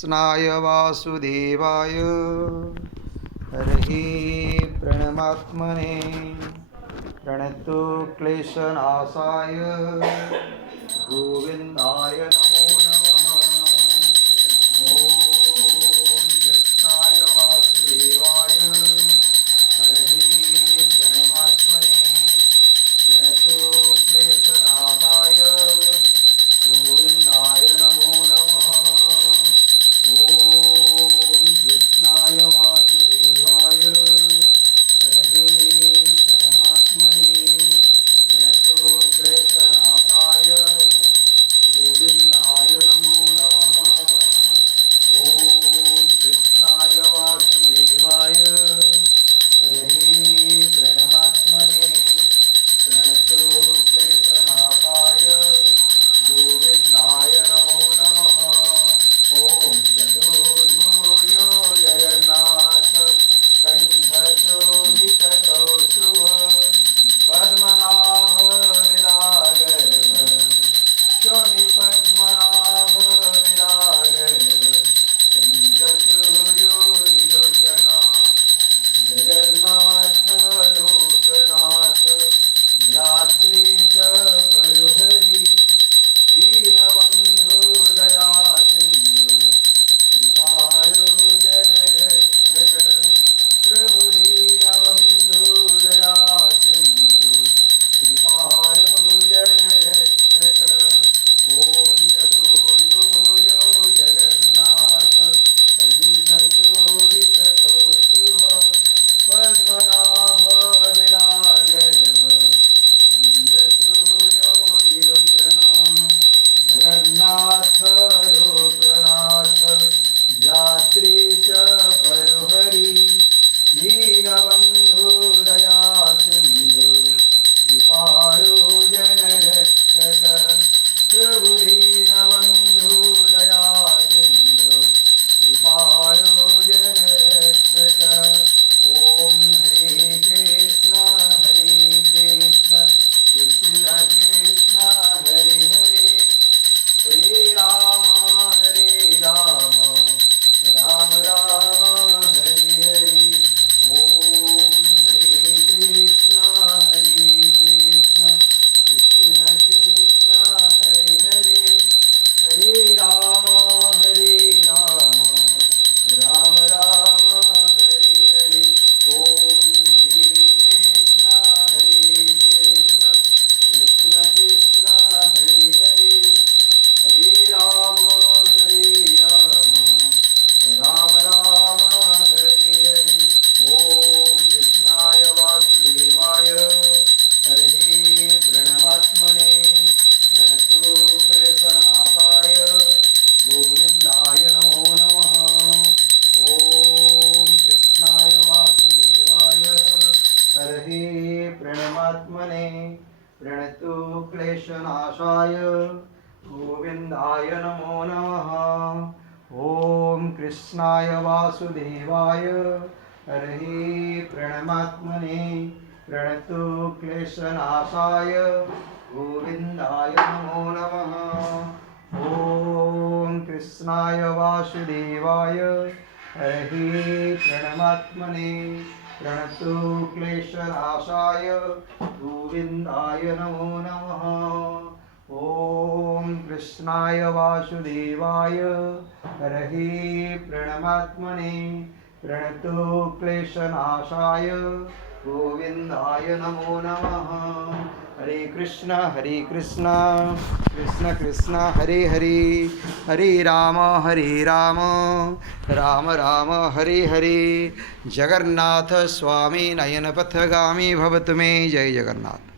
कृष्णाय वासुदेवाय हरहि प्रणमात्मने प्रणतो क्लेशनाशाय गोविन्दाय नमो नमः। ॐ कृष्णाय वासुदेवाय हरहि प्रणमात्मने प्रणतो क्लेशनाशाय गोविन्दाय नमो नमः। ॐ कृष्णाय वासुदेवाय हरहि प्रणमात्मने प्रणतो क्लेशनाशाय गोविन्दाय नमो नमः। ॐ कृष्णाय वासुदेवाय हरहि प्रणमात्मने प्रणतो क्लेशनाशाय गोविन्दाय नमो नमः। ॐ चतुर्भुज जगन्नाथ कण्ठशोभितकौस्तुभ पद्मनाभ विरागर्भ स्वामी पद्मनाभ विरागर्भ चन्द्रसूर्योलोचना जगन्नाथ लोकनाथ रात्रीच परुहरि दीनबन्धु दयासिन्धु कृपालु जनरक्षक प्रभु दीनबन्धु दयासिन्धु कृपालु जनरक्षक। ॐ चतुर्भुज जगन्नाथ कण्ठशोभितकौस्तुभ पद्मनाभ विरागर्भ चन्द्रसूर्योलोचना जगन्नाथ लोकनाथ यात्रीश परुहरि दीनबन्धु दयासिन्धु कृपालु जनरक्षक प्रभु दीनबन्धु दयासिन्धु कृपालु जनरक्षक। ॐ हरे कृष्ण कृष्ण कृष्ण हरे हरे हरे राम राम राम हरे हरे। ॐ हरे कृष्ण कृष्ण कृष्ण हरे हरे हरे राम राम राम हरे हरे। ॐ हरे कृष्ण कृष्ण कृष्ण हरे हरे हरे राम राम राम हरे हरे। ॐ कृष्णाय वासुदेवाय हरहि प्रणमात्मने प्रणतो क्लेशनाशाय गोविन्दाय नमो नमः। ॐ कृष्णाय वासुदेवाय हरहि प्रणमात्मने प्रणतो क्लेशनाशाय गोविन्दाय नमो नमः। ॐ कृष्णाय वासुदेवाय हरहि प्रणमात्मने प्रणतो क्लेशनाशाय गोविन्दाय नमो नमः। ॐ कृष्णाय वासुदेवाय हरहि प्रणमात्मने प्रणतो क्लेशनाशाय गोविन्दाय नमो नमः। ॐ कृष्णाय वासुदेवाय हरहि प्रणमात्मने प्रणतो क्लेशनाशाय गोविन्दाय नमो नमः। हरे कृष्ण कृष्ण कृष्ण हरे हरे हरे राम राम राम हरे हरे। जगन्नाथ स्वामी नयनपथगामी भवतु मे। जय जगन्नाथ।